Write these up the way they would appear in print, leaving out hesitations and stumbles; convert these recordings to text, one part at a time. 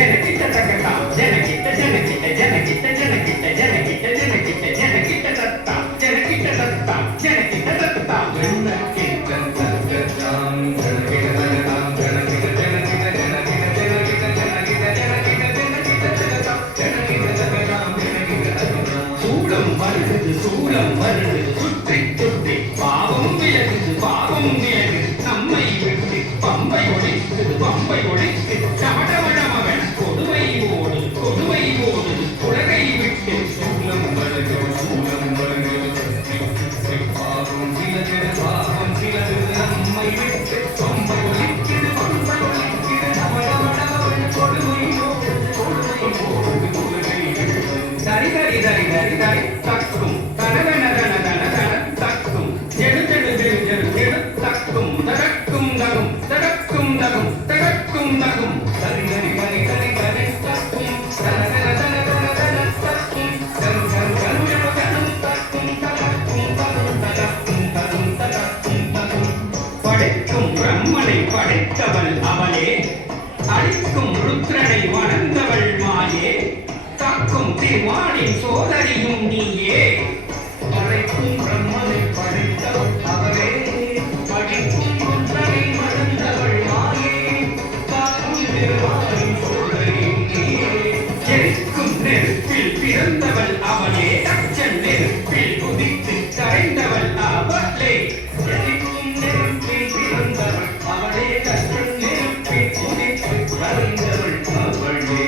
ஜனகிட்ட தக்கத்தா ஜனகிட்ட ஜனகிட்ட ஜனகிட்ட ஜனகிட்ட ஜனகிட்ட ஜனகிட்ட ஜனகிட்ட தத்தா ஜனகிட்ட தத்தா ஜனகிட்ட தத்தா ஜனகிட்ட தத்ததாம் ஜனகிட்ட தத்ததாம் ஜனகிட்ட ஜனகிட்ட ஜனகிட்ட ஜனகிட்ட ஜனகிட்ட ஜனகிட்ட ஜனகிட்ட தத்ததாம் ஜனகிட்ட தத்ததாம் ஜனகிட்ட தத்ததாம் சூலம் வருது சுற்றி சுற்றி பாவம் விலகுது நம்மை விட்டு பம்பை ஒழித்து டமடமடமகன் கொடுமை ஓடு உலகை விட்டு சூலம் வருது பாவம் சிலது நம்மை விட்டு பம்பை ஒழிக்குது டமடமடமகன் கொடுமை ஓடு உலகை விட்டு தரி தரி தரி தரி தரி தக்கும் தனதன தக்கும் ஜெடு ஜெடு ஜெடு ஜெடு ஜெடு தக்கும் தடக்கும் தகும் தடக்கும் தகும் தடக்கும் தகும் தரி தரி தரி தரி தரி தக்கும் தனதன தனதன தன தக்கும் தரு தரு தரு தரு தக்கும் தடக்கும் தகும் தடக்கும் தகும் தடக்கும் தகும் படைக்கும் பிரம்மனை படைத்தவள் அவளே அழிக்கும் ருத்ரனை வணர்ந்தவள் மாயே தாக்கும் திருமாலின் சோதரியும் நீயே படைக்கும் பிரம்மனை படைத்தவள் அவரே படிக்கும் ருத்ரனை வணர்ந்தவள் மாயே தாக்கும் திருமாலின் சோதரியும் நீயே எரிக்கும் நெருப்பில் பிறந்தவள் அவளே தச்சன் நெருப்பில் குதித்து கரைந்தவள் அவளே எரிக்கும் நெருப்பில் பிறந்தவள் அவளே தச்சன் நெருப்பில் குதித்து கரைந்தவள் அவளே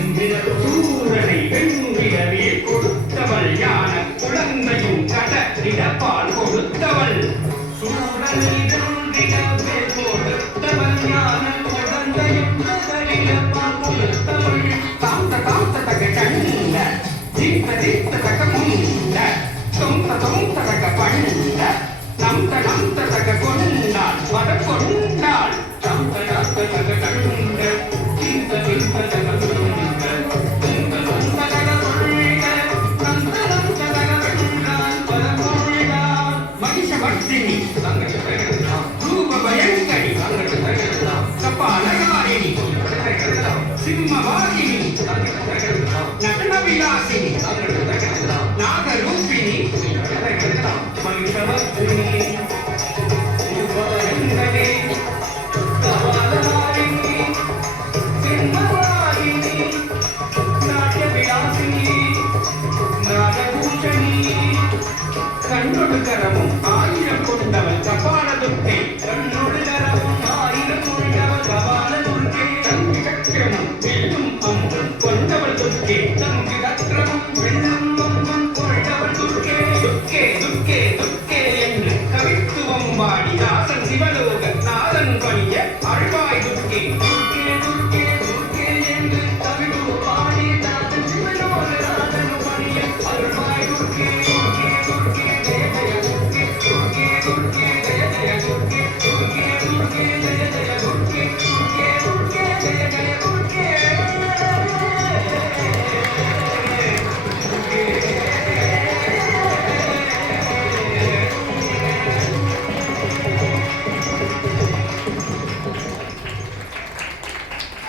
சூரனை வெண்ணிலவில் கொடுத்தவள் ஞான குழந்தையும் கடலிடப்பால் கொடுத்தவள் சூரனை வெண்ணிலவில் கொடுத்தவள் ஞான குழந்தையும் கடலிடப்பால் கொடுத்தவள் தாந்த தாந்த தக கண்ட தீர்த்த தீர்த்த தக முண்ட தொந்த தொந்த தக பண்ட நம்த நம்த தக கொண்டாள் வட கொண்டாள் தந்த தந்த தக கண்ட தீர்த்த தீர்த்த தக முண்ட தொந்த தொந்த தக கொண்ட நம்த நம்த தக கொண்டாள் வட கொண்டாள் மகிஷவர்த்தினி தங்கட தகடலாம் ரூப பயங்கரி தங்கட தகடலாம் கபாலகாரிணி தங்கட தகடலாம் சிம்மவாகினி தங்கட தகடலாம் நடன விலாசினி தங்கட தகடலாம்